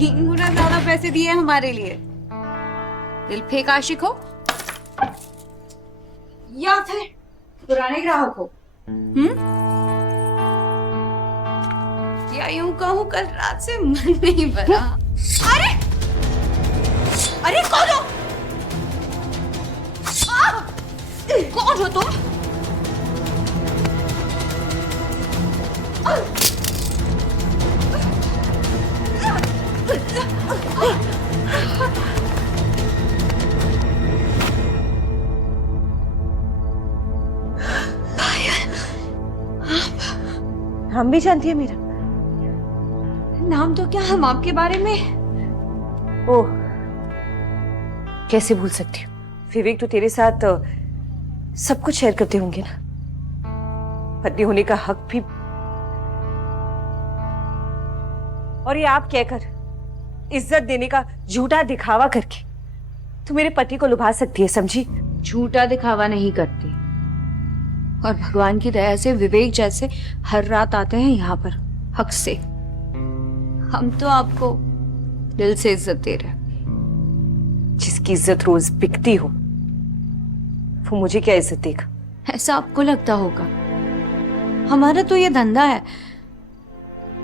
3 गुना ज्यादा पैसे दिए हमारे लिए। दिल फेंक आशिक हो या फिर पुराने ग्राहक हो? या यूं कहूं कल रात से मन नहीं भरा। अरे अरे कौन हो? कौन हो तुम? नाम भी जानती है मेरा? नाम तो क्या, हम आपके बारे में। ओह, कैसे भूल सकती हूँ। विवेक तो तेरे साथ सब कुछ शेयर करते होंगे ना, पत्नी होने का हक भी। और ये आप कहकर, इज्जत देने का झूठा दिखावा करके तू मेरे पति को लुभा सकती है, समझी? झूठा दिखावा नहीं करती, और भगवान की दया से विवेक जैसे हर रात आते हैं यहाँ पर हक से। हम तो आपको दिल से इज्जत दे रहे हैं। जिसकी इज्जत रोज बिकती हो वो मुझे क्या इज्जत देगा? ऐसा आपको लगता होगा, हमारा तो ये धंधा है।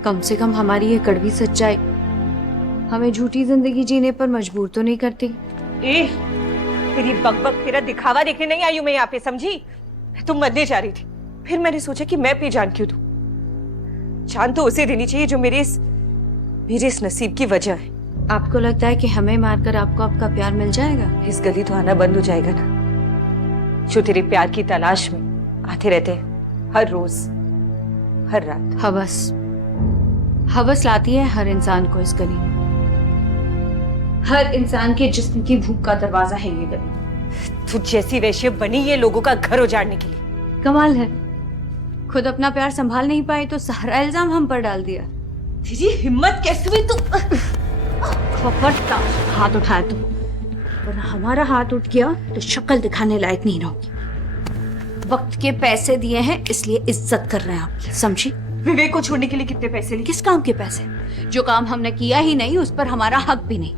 कम से कम हमारी ये कड़वी सच्चाई हमें झूठी जिंदगी जीने पर मजबूर तो नहीं करती। तेरी बकबक, तेरा दिखावा देखने नहीं आई हूं मैं यहाँ पे, समझी? तुम मरने जा रही थी, फिर मैंने सोचा कि मैं अपनी जान क्यों दूं। जान तो उसे देनी चाहिए जो मेरे इस नसीब की वजह है। आपको लगता है कि हमें मारकर आपको आपका प्यार मिल जाएगा? इस गली तो आना बंद हो जाएगा ना, जो तेरे प्यार की तलाश में आते रहते हैं हर रोज हर रात। हवस लाती है हर इंसान को इस गली में। हर इंसान के जिस्म की भूख का दरवाजा है ये गली। तू जैसी वैश्य बनी ये लोगों का घर उजाड़ने के लिए। कमाल है, खुद अपना प्यार संभाल नहीं पाई तो सारा इल्जाम हम पर डाल दिया। तेरी हिम्मत कैसे हुई? तू खबरदार हाथ उठाया तो, वरना हमारा हाथ उठ गया तो शक्ल दिखाने लायक नहीं रहोगी। वक्त के पैसे दिए हैं इसलिए इज्जत कर रहे हैं आपकी, समझी? विवेक को छोड़ने के लिए कितने पैसे लिए? किस काम के पैसे? जो काम हमने किया ही नहीं उस पर हमारा हक भी नहीं।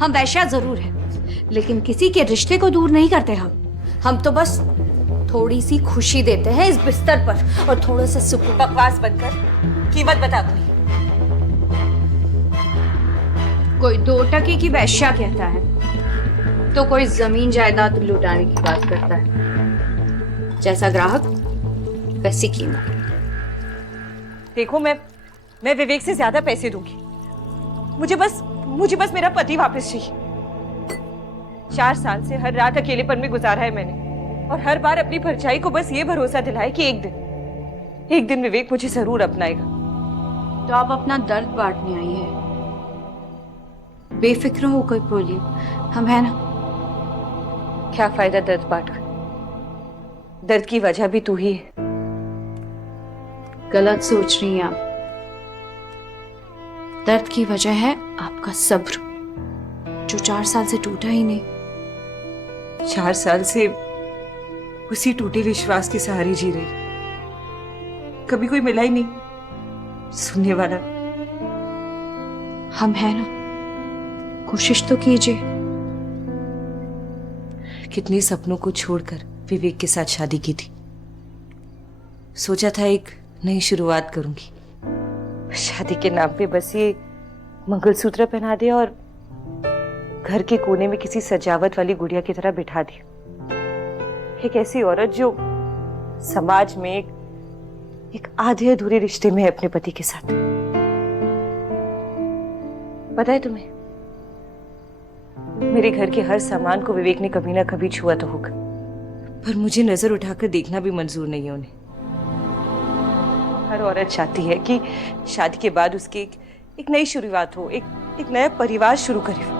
हम वैश्या जरूर है लेकिन किसी के रिश्ते को दूर नहीं करते। हम तो बस थोड़ी सी खुशी देते हैं इस बिस्तर पर और थोड़ा सा सुकून। बकवास बंद कर, कीमत बता अपनी। कोई 2 टके की वैश्या कहता है तो कोई जमीन जायदाद लुटाने की बात करता है। जैसा ग्राहक वैसी कीमत। देखो, मैं विवेक से ज्यादा पैसे दूंगी। मुझे बस मेरा पति वापस चाहिए। 4 साल से हर रात अकेलेपन में गुजारा है मैंने, और हर बार अपनी परछाई को बस ये भरोसा दिलाया कि एक दिन विवेक मुझे जरूर अपनाएगा। तो आप अपना दर्द बांटने आई है। बेफिक्र हो कोई बोलिए, हम है ना। क्या फायदा दर्द बांटकर? दर्द की वजह भी तू ही है। गलत सोच रही हैं आप। दर्द की वजह है आपका सब्र, जो 4 साल से टूटा ही नहीं। 4 साल से उसी टूटे विश्वास के सहारे जी रही, कभी कोई मिला ही नहीं सुनने वाला। हम है ना, कोशिश तो कीजिए। कितने सपनों को छोड़कर विवेक के साथ शादी की थी। सोचा था एक नई शुरुआत करूंगी। शादी के नाम पे बस ये मंगलसूत्र पहना दिया और घर के कोने में किसी सजावट वाली गुड़िया की तरह बिठा दिया। एक ऐसी औरत जो समाज में एक आधे अधूरे रिश्ते में है अपने पति के साथ। पता है तुम्हें, मेरे घर के हर सामान को विवेक ने कभी ना कभी छुआ तो होगा, पर मुझे नजर उठाकर देखना भी मंजूर नहीं है उन्हें। हर औरत चाहती है कि शादी के बाद उसकी एक नई शुरुआत हो, एक नया परिवार शुरू करे।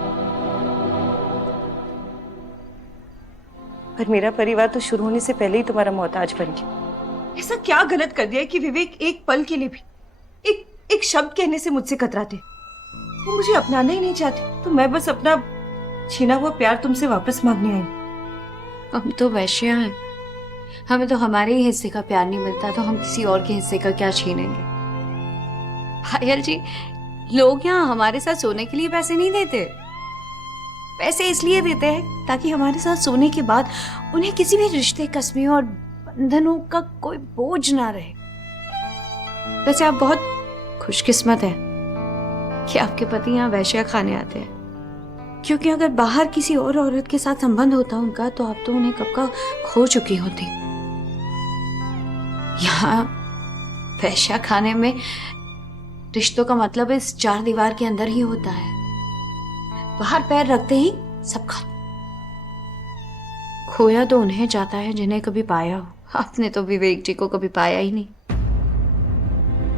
पर मेरा परिवार तो शुरू होने से पहले ही तुम्हारा मोहताज बन गया। ऐसा क्या गलत कर दिया कि विवेक एक पल के लिए भी एक शब्द कहने से मुझसे कतराते? वो मुझे अपनाना ही नहीं चाहते, तो मैं बस अपना छीना हुआ प्यार तुमसे वापस मांगने आई। हम तो वैश्या हैं, हमें तो हमारे ही हिस्से का प्यार नहीं मिलता, तो हम किसी और के हिस्से का क्या छीनेंगे? पायल जी, लोग यहाँ हमारे साथ सोने के लिए पैसे नहीं देते। पैसे इसलिए देते हैं ताकि हमारे साथ सोने के बाद उन्हें किसी भी रिश्ते, कस्में और बंधनों का कोई बोझ ना रहे। वैसे आप बहुत खुशकिस्मत हैं कि आपके पति यहाँ वैश्या खाने आते हैं, क्योंकि अगर बाहर किसी और औरत के साथ संबंध होता उनका तो आप तो उन्हें कब का खो चुकी होती। यहाँ वैश्या खाने में रिश्तों का मतलब इस चार दीवार के अंदर ही होता है। बाहर पैर रखते ही सब खत्म। खोया तो उन्हें जाता है जिन्हें कभी पाया हो। आपने तो विवेक जी को कभी पाया ही नहीं।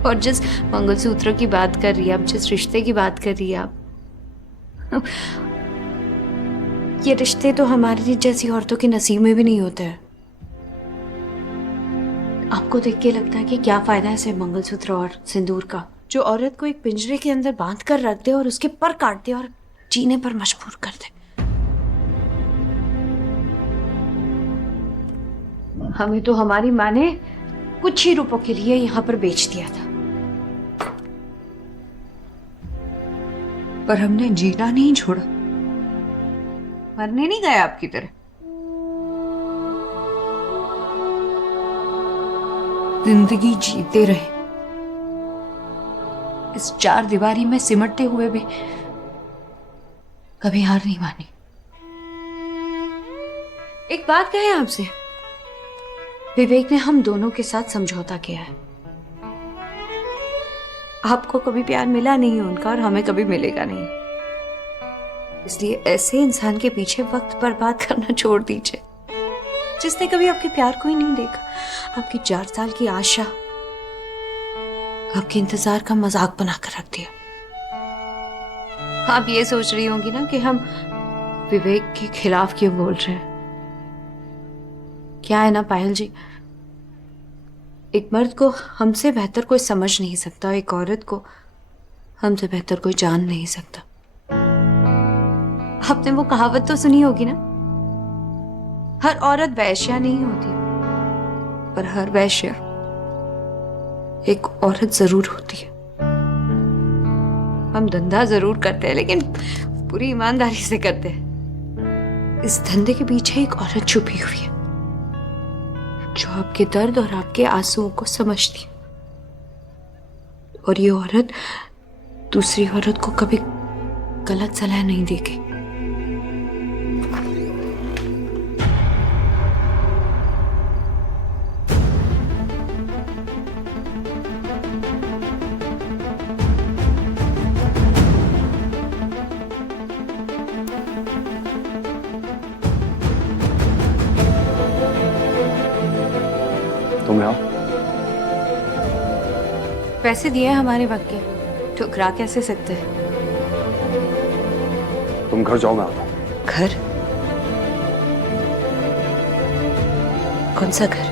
और जिस मंगलसूत्र की बात कर रही है आप, जिस रिश्ते की बात कर रही है आप, ये रिश्ते तो हमारी जैसी औरतों के नसीब में भी नहीं होते हैं। आपको देख के लगता है कि क्या फायदा है सिर्फ मंगलसूत्र और सिंदूर का, जो औरत को एक पिंजरे के अंदर बांध कर रख दे और उसके पर काट दे और जीने पर मजबूर कर दे। हमें तो हमारी माँ ने कुछ ही रुपयों के लिए यहाँ पर बेच दिया था, पर हमने जीना नहीं छोड़ा, मरने नहीं गए आपकी तरह। जिंदगी जीते रहे, इस चार दीवारी में सिमटते हुए भी कभी हार नहीं मानी। एक बात कहे आपसे, विवेक ने हम दोनों के साथ समझौता किया है। आपको कभी प्यार मिला नहीं है उनका और हमें कभी मिलेगा नहीं, इसलिए ऐसे इंसान के पीछे वक्त बर्बाद करना छोड़ दीजिए जिसने कभी आपके प्यार को ही नहीं देखा, आपकी 4 साल की आशा, आपके इंतजार का मजाक बनाकर रख दिया। आप ये सोच रही होंगी ना कि हम विवेक के खिलाफ क्यों बोल रहे हैं। क्या है ना पायल जी, एक मर्द को हमसे बेहतर कोई समझ नहीं सकता, एक औरत को हमसे बेहतर कोई जान नहीं सकता। आपने वो कहावत तो सुनी होगी ना, हर औरत वैश्या नहीं होती, पर हर वैश्य एक औरत जरूर होती है। हम धंधा जरूर करते हैं लेकिन पूरी ईमानदारी से करते हैं। इस धंधे के पीछे एक औरत छुपी हुई है जो आपके दर्द और आपके आंसुओं को समझती है, और ये औरत दूसरी औरत को कभी गलत सलाह नहीं देगी। तुम यहाँ? पैसे दिए हमारे वक्त के, ठुकरा कैसे सकते हैं। तुम घर जाओ, मैं आता हूँ। घर? कौन सा घर?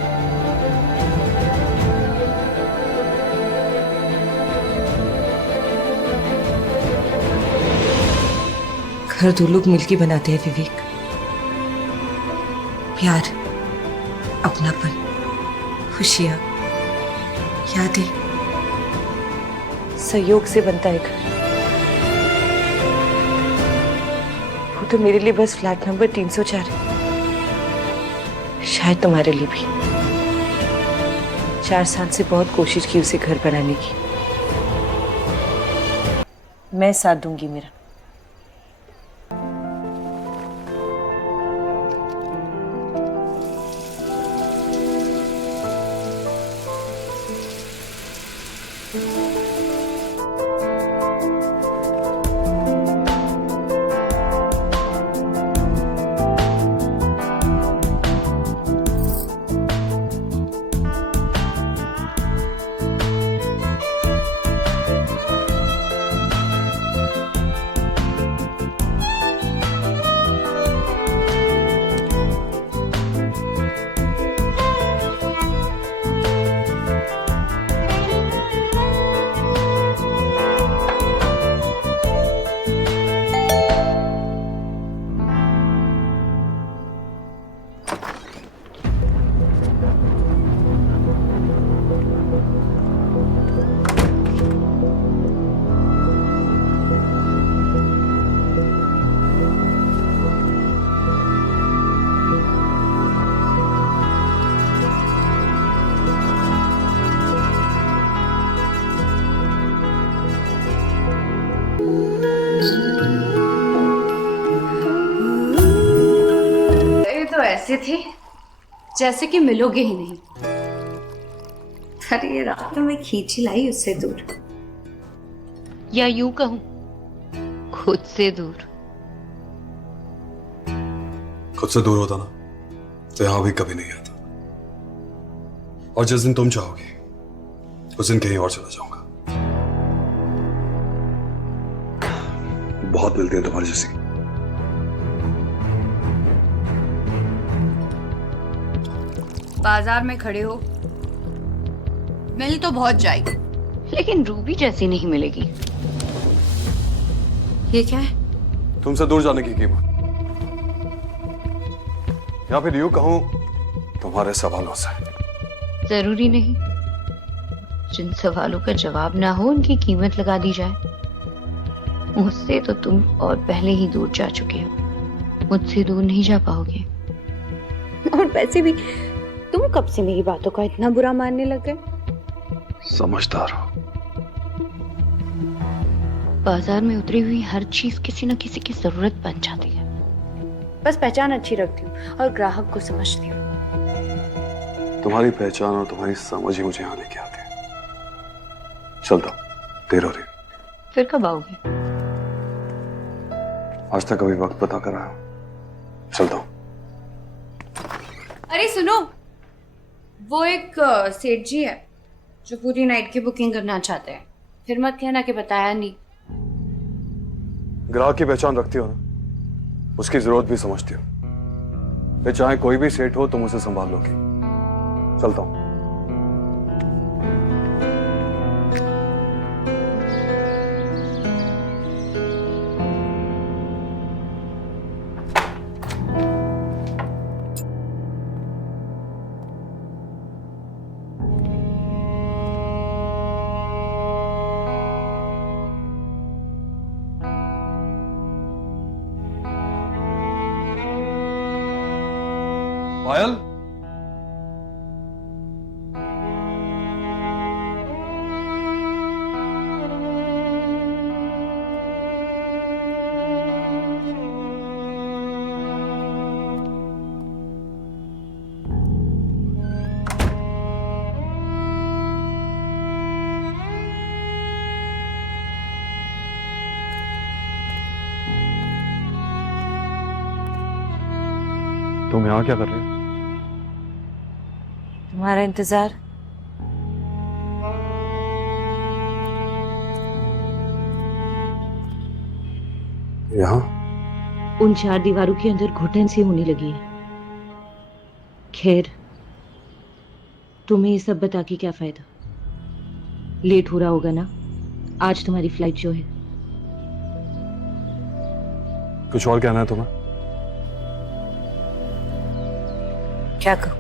घर 2 लोग मिलके बनाते हैं विवेक। प्यार, अपनापन, खुशियां, यादें, सहयोग से बनता है घर। वो तो मेरे लिए बस फ्लैट नंबर 304 है, शायद तुम्हारे लिए भी। 4 साल से बहुत कोशिश की उसे घर बनाने की। मैं साथ दूंगी मेरा। ये तो ऐसे थे जैसे कि मिलोगे ही नहीं। अरे ये रात में मैं खींची लाई उससे दूर, या यूं कहूं खुद से दूर। खुद से दूर होता ना तो यहां भी कभी नहीं आता। और जिस दिन तुम चाहोगे उस दिन कहीं और चला जाऊंगा। बहुत मिलती है तुम्हारी जैसी। बाजार में खड़े हो, मिल तो बहुत जाएगी, लेकिन रूबी जैसी नहीं मिलेगी। ये क्या है? तुमसे दूर जाने की कीमत, या फिर यूं कहूं तुम्हारे सवालों से। जरूरी नहीं, जिन सवालों का जवाब ना हो उनकी कीमत लगा दी जाए। मुझसे तो तुम और पहले ही दूर जा चुके हो, मुझसे दूर नहीं जा पाओगे। और वैसे भी तुम कब से मेरी बातों का इतना बुरा मानने लग गए? समझदार हो। बाजार में उतरी हुई हर चीज किसी न किसी की जरूरत बन जाती है। बस पहचान अच्छी रखती हूँ और ग्राहक को समझती हूँ। तुम्हारी पहचान और तुम्हारी समझ ही मुझे यहाँ लेके आती है। चलता हूं, देर हो रही। फिर कब आओगे? आज तक अभी वक्त पता कर आया हूं। चलता हूं। अरे सुनो, वो एक सेठ जी है जो पूरी नाइट की बुकिंग करना चाहते हैं। फिर मत कहना कि बताया नहीं। ग्राहक की पहचान रखती हो ना, उसकी जरूरत भी समझती हो। फिर चाहे कोई भी सेठ हो तुम उसे संभाल लोगी। चलता हूं। पायल, तुम यहाँ क्या कर रहे हो? तुम्हारा इंतजार। यहाँ? उन चार दीवारों के अंदर घुटन सी होने लगी है। खैर, तुम्हें ये सब बता के क्या फायदा? लेट हो रहा होगा ना, आज तुम्हारी फ्लाइट जो है। कुछ और कहना है तुम्हें? क्या कहूँ?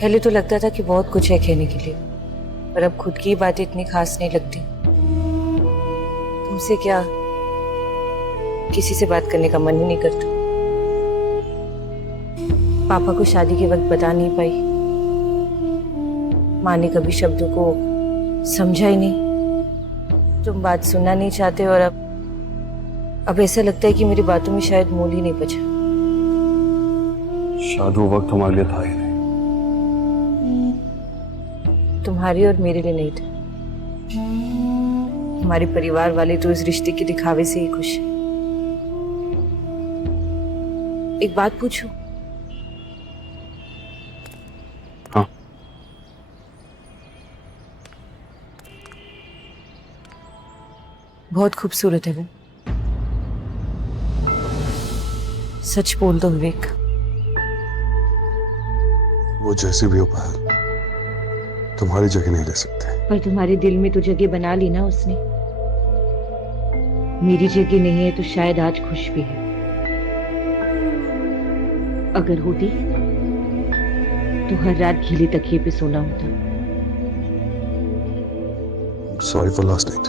पहले तो लगता था कि बहुत कुछ है कहने के लिए, पर अब खुद की बातें इतनी खास नहीं लगती। तुमसे क्या, किसी से बात करने का मन ही नहीं करता। पापा को शादी के वक्त बता नहीं पाई, माँ ने कभी शब्दों को समझा ही नहीं। तुम बात सुनना नहीं चाहते और अब ऐसा लगता है कि मेरी बातों में शायद मोल ही नहीं बचा। शायद वो वक्त हमारे लिए था ही नहीं। तुम्हारे और मेरे लिए नहीं था। हमारे परिवार वाले तो इस रिश्ते के दिखावे से ही खुश हैं। एक बात पूछूं? हाँ। बहुत खूबसूरत है वो। सच बोल दो विवेक। वो जैसी भी हो पायल, तुम्हारी जगह नहीं ले सकते। पर तुम्हारे दिल में तो जगह बना ली ना उसने। मेरी जगह नहीं है तो शायद आज खुश भी है। अगर होती तो हर रात गीले तकिए पे सोना होता। Sorry for last night.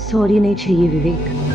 Sorry नहीं चाहिए विवेक।